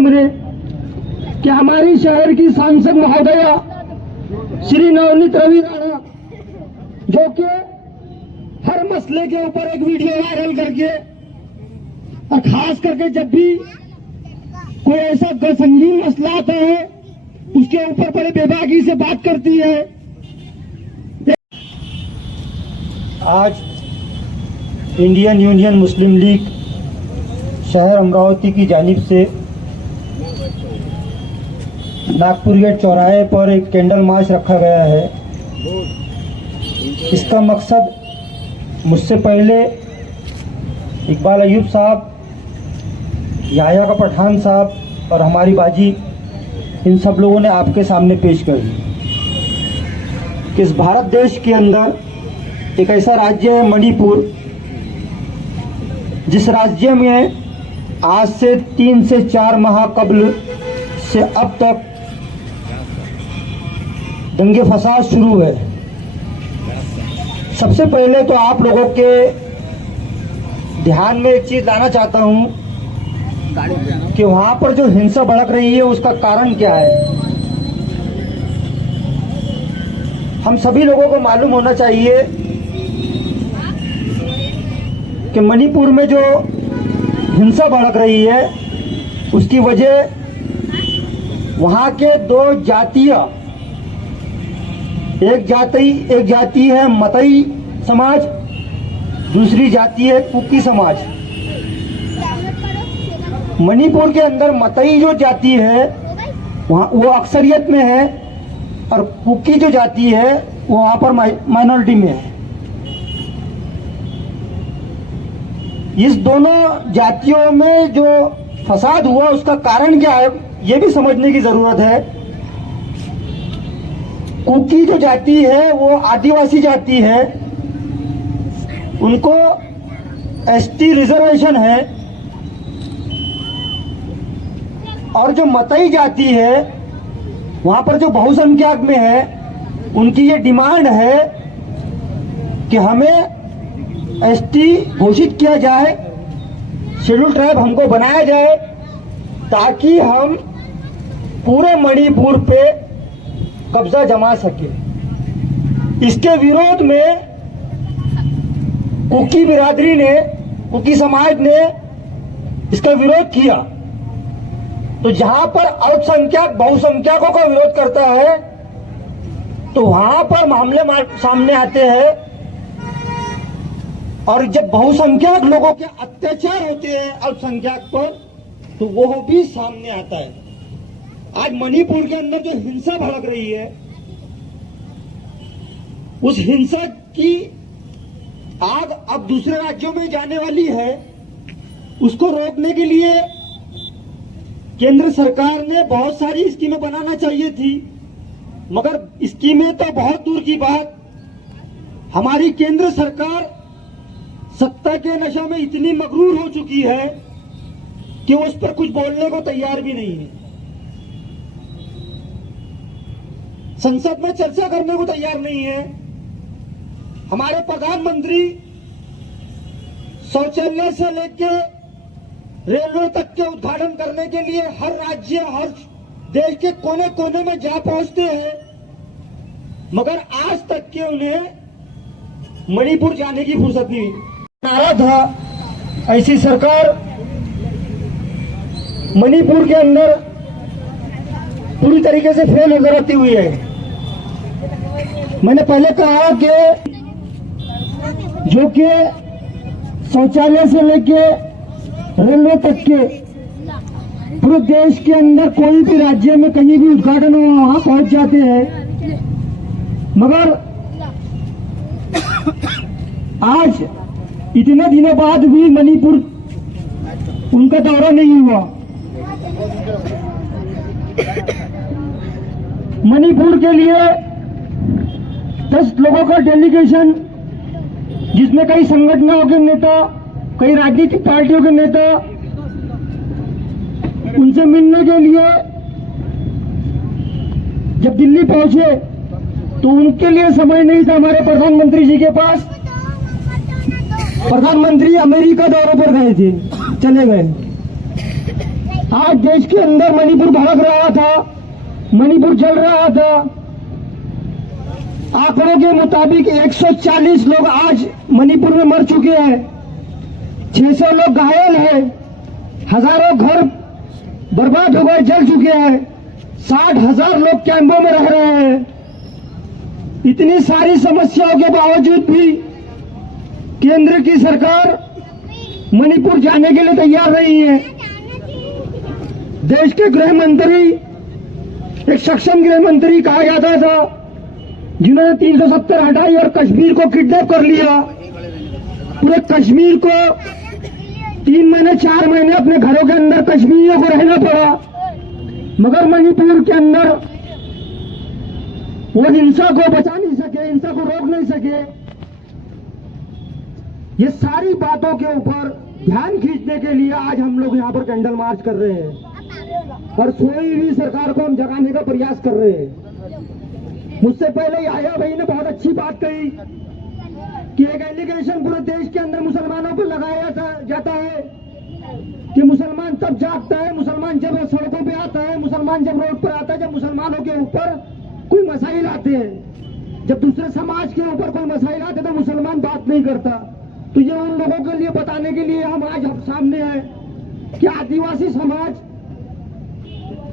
माध्यम है कि हमारी शहर की सांसद महोदया श्री नवनीत रवि राणा, जो कि हर मसले के ऊपर एक वीडियो वायरल करके, और खास करके जब भी कोई ऐसा संगीन मसला आता है उसके ऊपर बड़े बेबाकी से बात करती है। आज इंडियन यूनियन मुस्लिम लीग शहर अमरावती की जानिब से नागपुर गेट चौराहे पर एक कैंडल मार्च रखा गया है। इसका मकसद मुझसे पहले इकबाल अयूब साहब, याह्या का पठान साहब और हमारी बाजी, इन सब लोगों ने आपके सामने पेश कर दी कि इस भारत देश के अंदर एक ऐसा राज्य है मणिपुर, जिस राज्य में आज से 3 से 4 माह कबल से अब तक दंगे फसाद शुरू है। सबसे पहले तो आप लोगों के ध्यान में एक चीज लाना चाहता हूं कि वहां पर जो हिंसा भड़क रही है उसका कारण क्या है। हम सभी लोगों को मालूम होना चाहिए कि मणिपुर में जो हिंसा भड़क रही है उसकी वजह वहां के 2 जातीय, एक जाति है मतई समाज, दूसरी जाति है कुकी समाज। मणिपुर के अंदर मतई जो जाति है वो अक्सरियत में है और कुकी जो जाति है वो वहां पर माइनॉरिटी में है। इस दोनों जातियों में जो फसाद हुआ उसका कारण क्या है ये भी समझने की जरूरत है। कुकी जो जाति है वो आदिवासी जाति है, उनको एसटी रिजर्वेशन है, और जो मतई जाति है वहां पर जो बहुसंख्यक में है उनकी ये डिमांड है कि हमें एसटी घोषित किया जाए, शेड्यूल ट्राइब हमको बनाया जाए, ताकि हम पूरे मणिपुर पे कब्जा जमा सके। इसके विरोध में कुकी बिरादरी ने, कुकी समाज ने इसका विरोध किया। तो जहां पर अल्पसंख्यक बहुसंख्यकों का विरोध करता है तो वहां पर मामले सामने आते हैं, और जब बहुसंख्यक लोगों के अत्याचार होते हैं अल्पसंख्यक पर तो वो भी सामने आता है। आज मणिपुर के अंदर जो हिंसा भड़क रही है उस हिंसा की आग अब दूसरे राज्यों में जाने वाली है। उसको रोकने के लिए केंद्र सरकार ने बहुत सारी स्कीमें बनाना चाहिए थी, मगर स्कीमें तो बहुत दूर की बात, हमारी केंद्र सरकार सत्ता के नशा में इतनी मगरूर हो चुकी है कि उस पर कुछ बोलने को तैयार भी नहीं है। संसद में चर्चा करने को तैयार नहीं है। हमारे प्रधानमंत्री शौचालय से लेकर रेलवे तक के उद्घाटन करने के लिए हर राज्य, हर देश के कोने कोने में जा पहुंचते हैं, मगर आज तक के उन्हें मणिपुर जाने की फुर्सत नहीं हुई। नारा था ऐसी सरकार मणिपुर के अंदर पूरी तरीके से फेल नजर आती हुई है। मैंने पहले कहा कि जो कि शौचालय से लेके रेलवे तक के पूरे देश के अंदर कोई भी राज्य में कहीं भी उद्घाटन हो वहां पहुंच जाते हैं, मगर आज इतने दिनों बाद भी मणिपुर उनका दौरा नहीं हुआ। मणिपुर के लिए 10 लोगों का डेलीगेशन, जिसमें कई संगठनों के नेता, कई राजनीतिक पार्टियों के नेता, उनसे मिलने के लिए जब दिल्ली पहुंचे तो उनके लिए समय नहीं था हमारे प्रधानमंत्री जी के पास। प्रधानमंत्री अमेरिका दौरे पर गए थे, चले गए। आज देश के अंदर मणिपुर भड़क रहा था, मणिपुर जल रहा था। आंकड़ों के मुताबिक 140 लोग आज मणिपुर में मर चुके हैं, 600 लोग घायल हैं, हजारों घर बर्बाद हो गए, जल चुके हैं, 60,000 लोग कैंपों में रह रहे हैं। इतनी सारी समस्याओं के बावजूद भी केंद्र की सरकार मणिपुर जाने के लिए तैयार नहीं है। देश के गृह मंत्री, एक सक्षम गृह मंत्री कहा जाता था, जिन्होंने 370 हटाई और कश्मीर को किडनैप कर लिया। पूरे कश्मीर को 3 महीने 4 महीने अपने घरों के अंदर कश्मीरियों को रहना पड़ा, मगर मणिपुर के अंदर वो हिंसा को बचा नहीं सके, हिंसा को रोक नहीं सके। ये सारी बातों के ऊपर ध्यान खींचने के लिए आज हम लोग यहाँ पर कैंडल मार्च कर रहे हैं और सोई हुई सरकार को हम जगाने का प्रयास कर रहे हैं। मुझसे पहले याया भाई ने बहुत अच्छी बात कही कि एक एलिगेशन पूरे देश के अंदर मुसलमानों पर लगाया जाता है कि मुसलमान तब जागता है, मुसलमान जब सड़कों पे आता है, मुसलमान जब रोड पर आता है, जब मुसलमानों के ऊपर कोई मसाइल आते हैं। जब दूसरे समाज के ऊपर कोई मसाइल आते तो मुसलमान बात नहीं करता। तो ये उन लोगों के लिए बताने के लिए हम आज सामने हैं कि आदिवासी समाज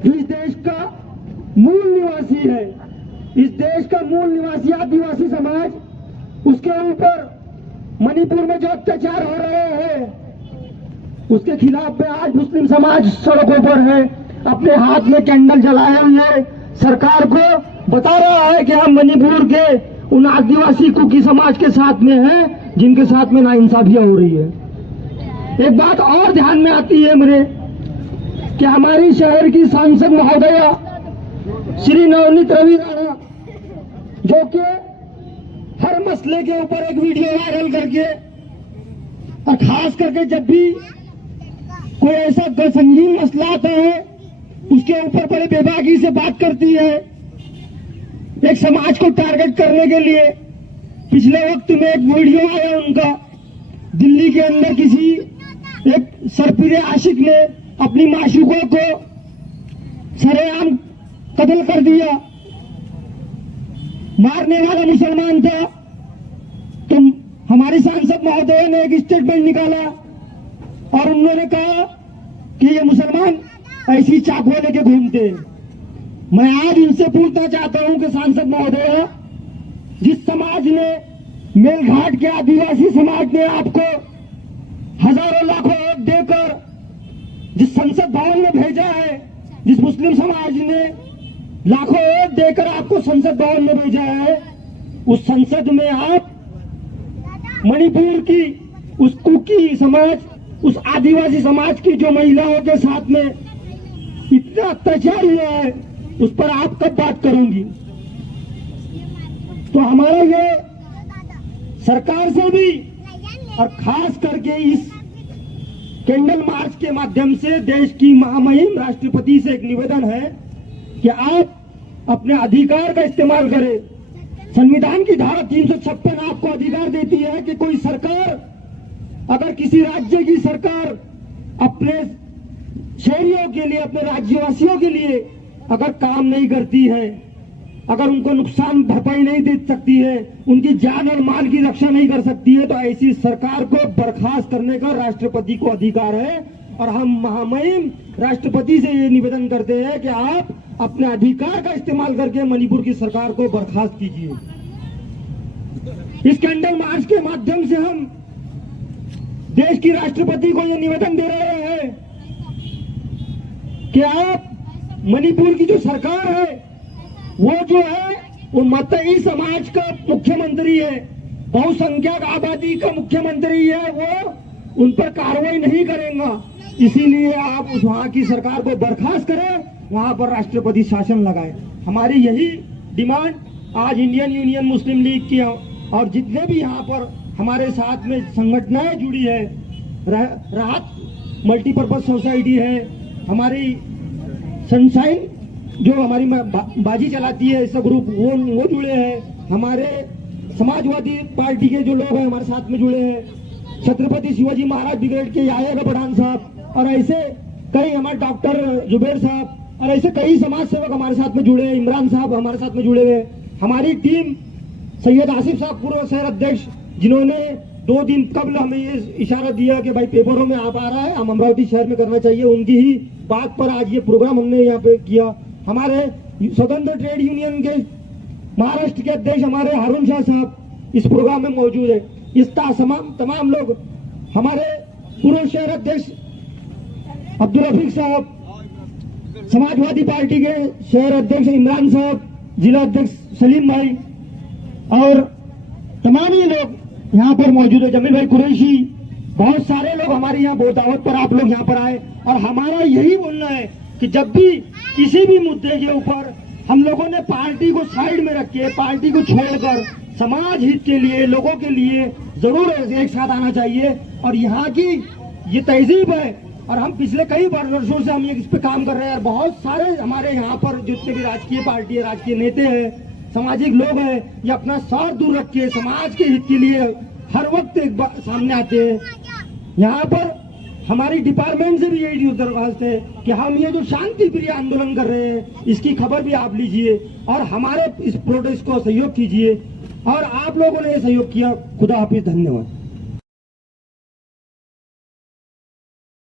इस देश का मूल निवासी है। इस देश का मूल निवासी आदिवासी समाज, उसके ऊपर मणिपुर में जो अत्याचार हो रहे हैं उसके खिलाफ में आज मुस्लिम समाज सड़कों पर है, अपने हाथ में कैंडल जलाए हुए सरकार को बता रहा है कि हम मणिपुर के उन आदिवासी कुकी समाज के साथ में हैं जिनके साथ में नाइंसाफियां हो रही है। एक बात और ध्यान में आती है मेरे कि हमारी शहर की सांसद महोदया श्री नवनीत रवि राणा, जो कि हर मसले के ऊपर एक वीडियो वायरल करके और खास करके जब भी कोई ऐसा संगीन मसला आता है उसके ऊपर बड़े बेबाकी से बात करती है, एक समाज को टारगेट करने के लिए। पिछले वक्त में एक वीडियो आया उनका, दिल्ली के अंदर किसी एक सरपीरे आशिक ने अपनी माशूकों को सरेआम कत्ल कर दिया। मारने वाला मुसलमान था। तो हमारी सांसद महोदय ने एक स्टेटमेंट निकाला और उन्होंने कहा कि ये मुसलमान ऐसी चाकू लेके घूमते हैं। मैं आज इनसे पूछना चाहता हूं कि सांसद महोदय, जिस समाज ने, मेलघाट के आदिवासी समाज ने आपको हजारों लाखों वोट देकर जिस संसद भवन में भेजा है, जिस मुस्लिम समाज ने लाखों वोट देकर आपको संसद भवन में भेजा है, उस संसद में आप मणिपुर की उस कुकी समाज, उस आदिवासी समाज की जो महिलाओं के साथ में इतना अत्याचार हुआ है, उस पर आप कब बात करूंगी? तो हमारा ये सरकार से भी और खास करके इस कैंडल मार्च के माध्यम से देश की महामहिम राष्ट्रपति से एक निवेदन है कि आप अपने अधिकार का इस्तेमाल करें। संविधान की धारा 356 आपको अधिकार देती है कि कोई सरकार, अगर किसी राज्य की सरकार अपने शहरियों के लिए, अपने राज्यवासियों के लिए अगर काम नहीं करती है, अगर उनको नुकसान भरपाई नहीं दे सकती है, उनकी जान और माल की रक्षा नहीं कर सकती है, तो ऐसी सरकार को बर्खास्त करने का राष्ट्रपति को अधिकार है। और हम महामहिम राष्ट्रपति से ये निवेदन करते हैं कि आप अपने अधिकार का इस्तेमाल करके मणिपुर की सरकार को बर्खास्त कीजिए। इस कैंडल मार्च के माध्यम से हम देश की राष्ट्रपति को ये निवेदन दे रहे हैं कि आप मणिपुर की जो सरकार है, वो जो है वो मतई समाज का मुख्यमंत्री है, बहुसंख्यक आबादी का मुख्यमंत्री है, वो उन पर कार्रवाई नहीं करेगा। इसीलिए आप उस वहां की सरकार को बर्खास्त करें, वहां पर राष्ट्रपति शासन लगाए। हमारी यही डिमांड आज इंडियन यूनियन मुस्लिम लीग की और जितने भी यहाँ पर हमारे साथ में संगठनाएं जुड़ी है, राहत मल्टीपर्पज सोसाइटी है, हमारी सनशाइन जो हमारी बाजी चलाती है इसका ग्रुप, वो जुड़े हैं, हमारे समाजवादी पार्टी के जो लोग हैं हमारे साथ में जुड़े हैं, छत्रपति शिवाजी महाराज ब्रिगेड के याया का पठान साहब और ऐसे कई हमारे डॉक्टर जुबेर साहब और ऐसे कई समाज सेवक हमारे साथ में जुड़े हैं, इमरान साहब हमारे साथ में जुड़े हुए हैं। हमारी टीम सैयद आसिफ साहब पूर्व शहर अध्यक्ष, जिन्होंने 2 दिन कबल हमें ये इशारा दिया कि भाई पेपरों में आप आ रहा है, हम अमरावती शहर में करना चाहिए, उनकी ही बात पर आज ये प्रोग्राम हमने यहाँ पे किया। हमारे स्वतंत्र ट्रेड यूनियन के महाराष्ट्र के अध्यक्ष हमारे हारून शाह साहब इस प्रोग्राम में मौजूद है। इस तमाम लोग, हमारे पूर्व शहर अध्यक्ष अब्दुल रफीक साहब, समाजवादी पार्टी के शहर अध्यक्ष इमरान साहब, जिला अध्यक्ष सलीम भाई और तमाम ही लोग यहाँ पर मौजूद है, जमील भाई कुरैशी, बहुत सारे लोग हमारे यहाँ दावत पर आप लोग यहाँ पर आए। और हमारा यही बोलना है कि जब भी किसी भी मुद्दे के ऊपर हम लोगों ने पार्टी को साइड में रख के, पार्टी को छोड़कर समाज हित के लिए, लोगों के लिए जरूर एक साथ आना चाहिए। और यहाँ की ये तहजीब है और हम पिछले कई वर्षों से हम इस पे काम कर रहे हैं। और बहुत सारे हमारे यहाँ पर जितने भी राजकीय पार्टी है, राजकीय नेता है, सामाजिक लोग हैं, ये अपना स्वार्थ दूर रख के समाज के हित के लिए हर वक्त एक बार सामने आते हैं। यहाँ पर हमारी डिपार्टमेंट से भी यही दरख्वास्त है कि हम ये जो शांति प्रिय आंदोलन कर रहे हैं, इसकी खबर भी आप लीजिए और हमारे इस प्रोटेस्ट को सहयोग कीजिए। और आप लोगों ने ये सहयोग किया। खुदा हाफिज, धन्यवाद।